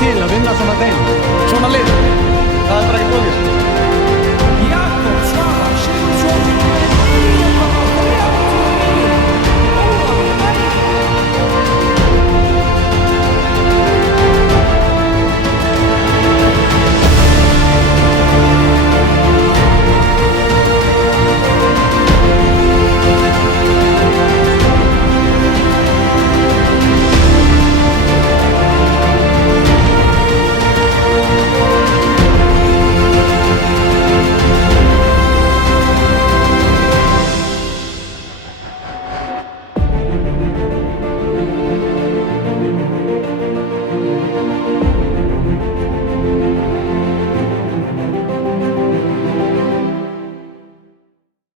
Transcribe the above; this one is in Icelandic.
til að vinna svona deil, svona lið? Það er bara ekki bóðis.